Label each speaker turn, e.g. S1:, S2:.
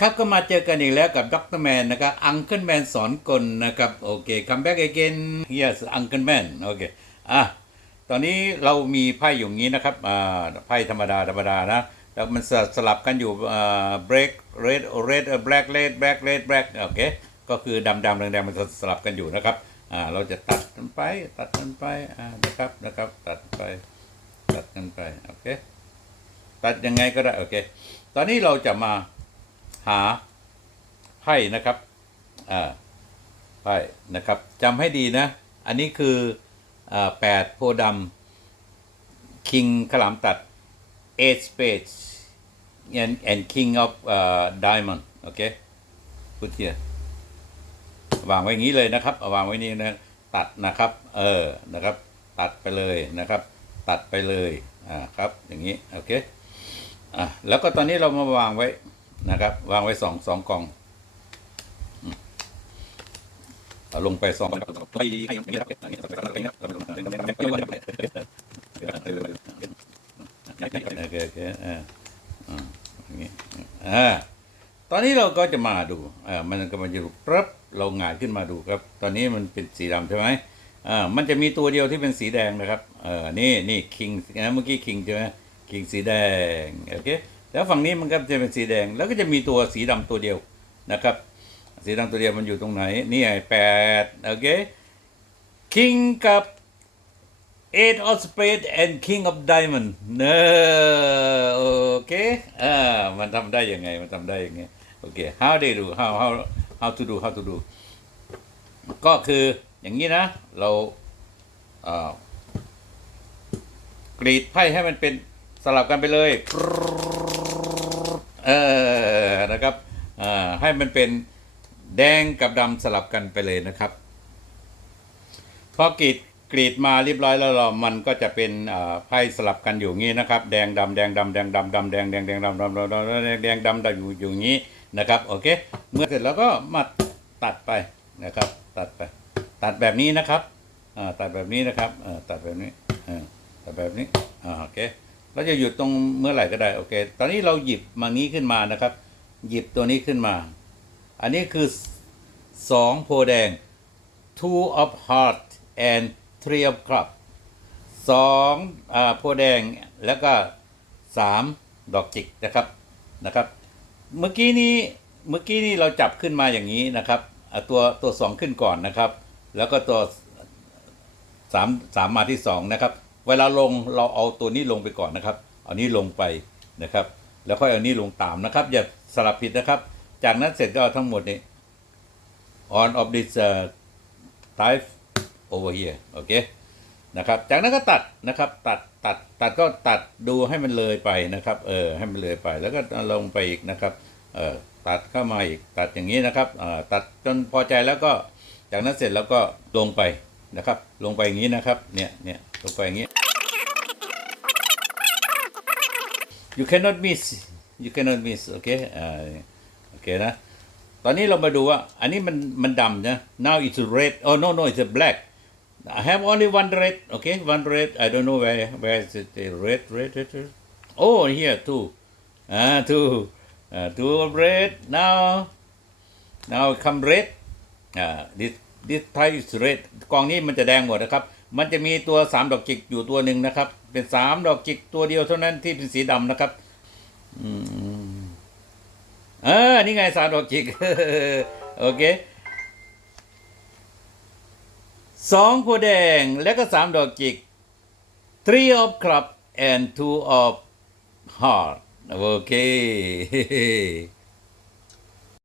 S1: ครับก็มาเจอกันอีกแล้วกับดรแมนนะครับอังเคิลแมนสอนกลนะครับโอเค come back again yes อังเคิลแมนโอเคอะตอนนี้เรามีไพ่อยู่างนี้นะครับอ่าไพ่ธรรมดาธรรมดานะแล้วมันสสลับกันอยู่อ่า break red red black red black red black โอเคก็คือดำดำแดงแดงมันสลับกันอยู่นะครับอ่าเราจะตัดกันไปตัดกันไปอ่านะครับนะครับตัดไปตัดกันไปโอเคตัดยังไงก็ได้โอเคตอนนี้เราจะมา หาไพ่นะครับอ่าไพ่นะครับจำให้ดีนะ อันนี้คืออ่าแปดโพดำ king ขลามตัด eight spades and and king of uh, diamond โอเค put here วางไว้อย่างนี้เลยนะครับเอาวางไว้นี่นะตัดนะครับ เออนะครับ ตัดไปเลยนะครับ ตัดไปเลยอ่าครับอย่างนี้โอเคอะแล้วก็ตอนนี้เรามาวางไว้ นะครับวางไว้สองสองกล่องเอาลงไปสองกล่องไปให้อย่างนี้ครับอย่างนี้ครับโอเคโอเคอ่าอ่าอย่างนี้อ่าตอนนี้เราก็จะมาดูอ่ามันก็มาอยู่ปั๊บเราหงายขึ้นมาดูครับ ตอนนี้มันเป็นสีดำใช่ไหมอ่ามันจะมีตัวเดียวที่เป็นสีแดงนะครับเออนี่นี่คิงนะเมื่อกี้คิงใช่ไหมคิงสีแดงโอเค แล้วฝั่งนี้มันก็จะเป็นสีแดง แล้วก็จะมีตัวสีดำตัวเดียวนะครับ สีดำตัวเดียวมันอยู่ตรงไหน นี่ไงแปดโอเค king กับ eight of spade and king of diamond เนอะโอเคอ่ามันทำได้ยังไง มันทำได้ยังไง โอเค how they do how how how to do how to do ก็คืออย่างนี้นะ เราอ่ากรีดไพ่ให้มันเป็นสลับกันไปเลย เออนะครับอ่าให้มันเป็นแดงกับดำสลับกันไปเลยนะครับพอกรีดกรีดมาเรียบร้อยแล้วเรามันก็จะเป็นไพ่สลับกันอยู่งี้นะครับ แดงดำแดงดำแดงดำดำแดงแดงแดงดำดำดำดำแดงแดงดำดำอยู่อยู่งี้นะครับโอเค เมื่อเสร็จแล้วก็มาตัดไปนะครับ ตัดไป ตัดแบบนี้นะครับอ่าตัดแบบนี้นะครับอ่าตัดแบบนี้ตัดแบบนี้อ่าโอเค เราจะหยุดตรงเมื่อไหร่ก็ได้โอเค ตอนนี้เราหยิบมานี้ขึ้นมานะครับ หยิบตัวนี้ขึ้นมา อันนี้คือสองโพแดง two of heart and three of club สองอ่าโพแดงแล้วก็สามดอกจิกนะครับนะครับ เมื่อกี้นี้เมื่อกี้นี้เราจับขึ้นมาอย่างนี้นะครับตัวตัวสองขึ้นก่อนนะครับ แล้วก็ตัวสามสามมาที่สองนะครับ เวลาลงเราเอาตัวนี้ลงไปก่อนนะครับ เอานี้ลงไปนะครับ แล้วค่อยเอานี้ลงตามนะครับ อย่าสลับผิดนะครับ จากนั้นเสร็จก็เอาทั้งหมดนี้ on of this uh, type over here โอเคนะครับ จากนั้นก็ตัดนะครับ ตัดตัดตัดก็ตัดดูให้มันเลยไปนะครับ เออให้มันเลยไป แล้วก็ลงไปอีกนะครับ เออตัดเข้ามาอีกตัดอย่างนี้นะครับเออตัดจนพอใจแล้วก็จากนั้นเสร็จแล้วก็ลงไป นะครับ ลงไปอย่างนี้นะครับ เนี่ยเนี่ยลงไปอย่างนี้ you cannot miss you cannot miss โอเคอ่าโอเคนะ ตอนนี้เรามาดูว่า อันนี้มันมันดำนะ now it's red oh no no it's a black I have only one red okay one red I don't know where where is it uh, red red red, red. oh here two ah two uh, two red now now come red อ่า this this type is red กองนี้มันจะแดงหมดนะครับ มันจะมีตัวสามดอกจิกอยู่ตัวหนึ่งนะครับ เป็นสามดอกจิกตัวเดียวเท่านั้นที่เป็นสีดำนะครับอืมเออนี่ไงสามดอกจิกโอเคสองโพธิ์แดงแล้วก็สามดอกจิก three of club and two of heart โอเค